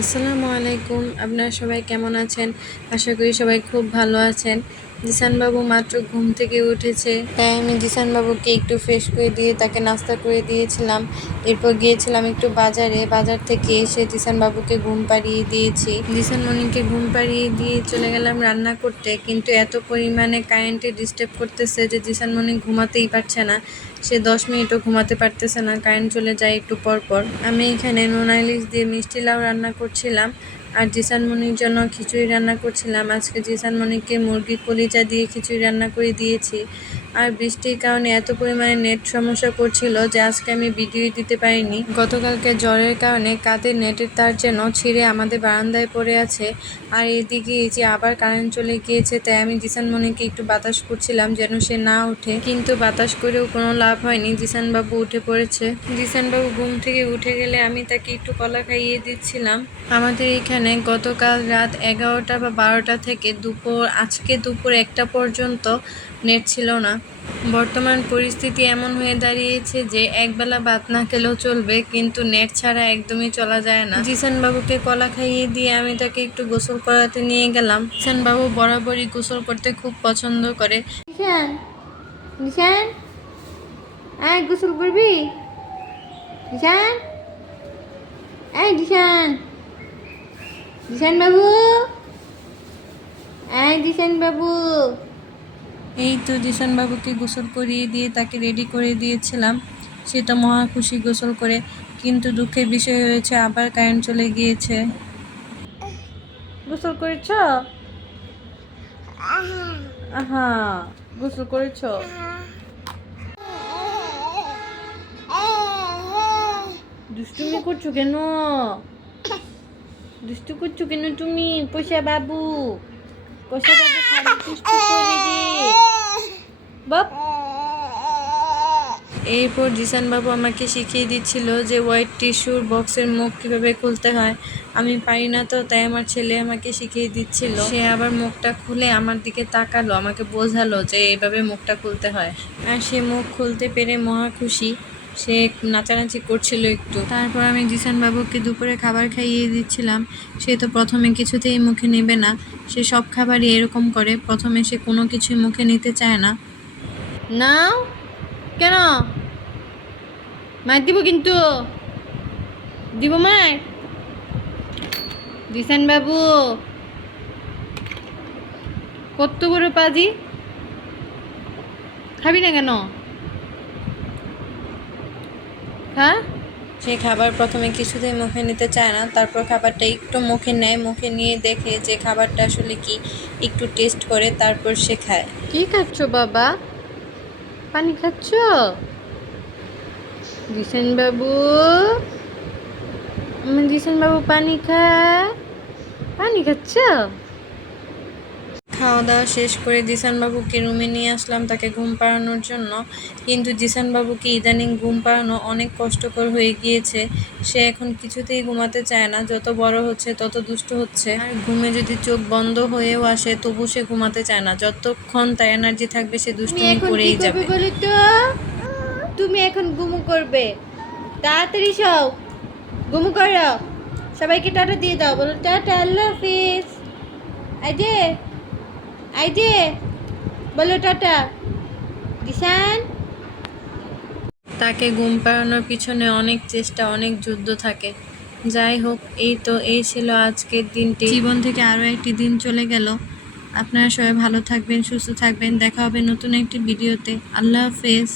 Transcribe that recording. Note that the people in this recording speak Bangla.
আসসালামু আলাইকুম। আপনারা সবাই কেমন আছেন? আশা করি সবাই খুব ভালো আছেন। জিসান বাবু মাত্র ঘুম থেকে উঠেছে, তাই আমি জিসান বাবুকে একটু ফ্রেশ করে দিয়ে তাকে নাস্তা করে দিয়েছিলাম। এরপর গিয়েছিলাম একটু বাজারে। বাজার থেকে এসে জিসান বাবুকে ঘুম পাড়িয়ে দিয়েছি। জিসান মনিকে ঘুম পাড়িয়ে দিয়ে চলে গেলাম রান্না করতে, কিন্তু এত পরিমাণে কারেন্টে ডিস্টার্ব করতেছে যে জিসান মনি ঘুমাতেই পারছে না। সে 10 মিনিটও ঘুমাতে পারতেছে না, কারেন্ট চলে যায় একটু পর পর। আমি এখানে নোনা ইলিশ দিয়ে মিষ্টি লাউ রান্না করছিলাম আর জিসান মনির জন্য খিচুড়ি রান্না করছিলাম। আজকে জিসান মনিকে মুরগির কলিজা দিয়ে খিচুড়ি রান্না করে দিয়েছি। আর বৃষ্টির কারণে এত পরিমাণে নেট সমস্যা করছিল যে আজকে আমি ভিডিও দিতে পারিনি। গতকালকে জ্বরের কারণে কাঁধের নেটের তার যেন ছিঁড়ে আমাদের বারান্দায় পড়ে আছে। আর এদিকে এই যে আবার কারেন্ট চলে গিয়েছে, তাই আমি জিসান মনিকে একটু বাতাস করছিলাম যেন সে না ওঠে, কিন্তু বাতাস করেও কোনো লাভ হয়নি। জিসান বাবু উঠে পড়েছে। জিসান বাবু ঘুম থেকে উঠে গেলে আমি তাকে একটু কলা খাইয়ে দিচ্ছিলাম। আমাদের এখানে গতকাল রাত 11টা বা 12টা থেকে আজকে দুপুর 1টা পর্যন্ত নেট ছিল না। বর্তমান পরিস্থিতি এমন হয়ে দাঁড়িয়েছে যে একবেলা ভাত না খেলেও চলবে, কিন্তু নেট ছাড়া একদমই চলা যায় না। জিসান বাবুকে কলা খাইয়ে দিয়ে আমি তাকে একটু গোসল করাতে নিয়ে গেলাম। জিসান বাবু বরাবরই গোসল করতে খুব পছন্দ করে। জিসান, জিসান, আয় গোসল করবি? জিসান, এই জিসান, জিসান বাবু, এই জিসান বাবু। এই তো জিসান বাবুকে গোসল করিয়ে দিয়ে তাকে রেডি করে দিয়েছিলাম। সে তো মহা খুশি গোসল করে, কিন্তু দুঃখের বিষয় হয়েছে আবার কারেন্ট চলে গিয়েছে। গোসল করেছ? আহা, গোসল করেছ? দুষ্টুমি করছো কেন? দুষ্টু করছো কেন তুমি? পয়সা বাবু, পয়সা বাবু খালি দুষ্টু করে রে বাপ। এরপর জিসান বাবু আমাকে শিখিয়ে দিচ্ছিল যে হোয়াইট টিস্যুর বক্সের মুখ কীভাবে খুলতে হয়। আমি পারি না তো, তাই আমার ছেলে আমাকে শিখিয়ে দিচ্ছিল। সে আবার মুখটা খুলে আমার দিকে তাকালো, আমাকে বোঝালো যে এইভাবে মুখটা খুলতে হয়। আর সে মুখ খুলতে পেরে মহা খুশি। সে নাচানাচি করছিল একটু। তারপর আমি জিসান বাবুকে দুপুরে খাবার খাইয়ে দিচ্ছিলাম। সে তো প্রথমে কিছুতেই মুখে নেবে না। সে সব খাবারই এরকম করে, প্রথমে সে কোনো কিছুই মুখে নিতে চায় না। নাও কেন? মার দিব কিন্তু, দিব মার। জিসান বাবু কত বড় পাজি, খাবি না কেন? হ্যাঁ, সে খাবার প্রথমে কিছুতেই মুখে নিতে চায় না। তারপর খাবারটা একটু মুখে নেয়, মুখে নিয়ে দেখে যে খাবারটা আসলে কি, একটু টেস্ট করে তারপর সে খায়। কি খাচ্ছ বাবা? পানি খাচ্ছ? জিসান বাবু, আমার জিসান বাবু পানি খায়। পানি খাচ্ছ? খাওয়া দাওয়া শেষ করে জিসান বাবুকে রুমে নিয়ে আসলাম তাকে ঘুম পাড়ানোর জন্য। কিন্তু জিসান বাবুকে ইদানিং ঘুম পাড়ানো অনেক কষ্টকর হয়ে গিয়েছে। সে এখন কিছুতেই ঘুমাতে চায় না, যত বড় হচ্ছে তত দুষ্ট হচ্ছে। আর ঘুমে যদি চোখ বন্ধ হয়েও আসে তবু সে ঘুমাতে চায় না। যতক্ষণ তার এনার্জি থাকবে সে দুষ্টুমি করেই যাবে। বলো তো, তুমি এখন ঘুমু করবে? তাড়াতাড়ি সব ঘুমু করো। সবাইকে টাটা দিয়ে দাও, বলো টাটা, আল্লাহ হাফিজ। আইজে আইজে বলো টাটা। জিসান, তাকে ঘুম পাড়ানোর পিছনে অনেক চেষ্টা, অনেক যুদ্ধ থাকে। যাই হোক, এই ছিল আজকের দিনটি। জীবন থেকে আরও একটি দিন চলে গেল। আপনারা সবাই ভালো থাকবেন, সুস্থ থাকবেন। দেখা হবে নতুন একটি ভিডিওতে। আল্লাহ হাফেজ।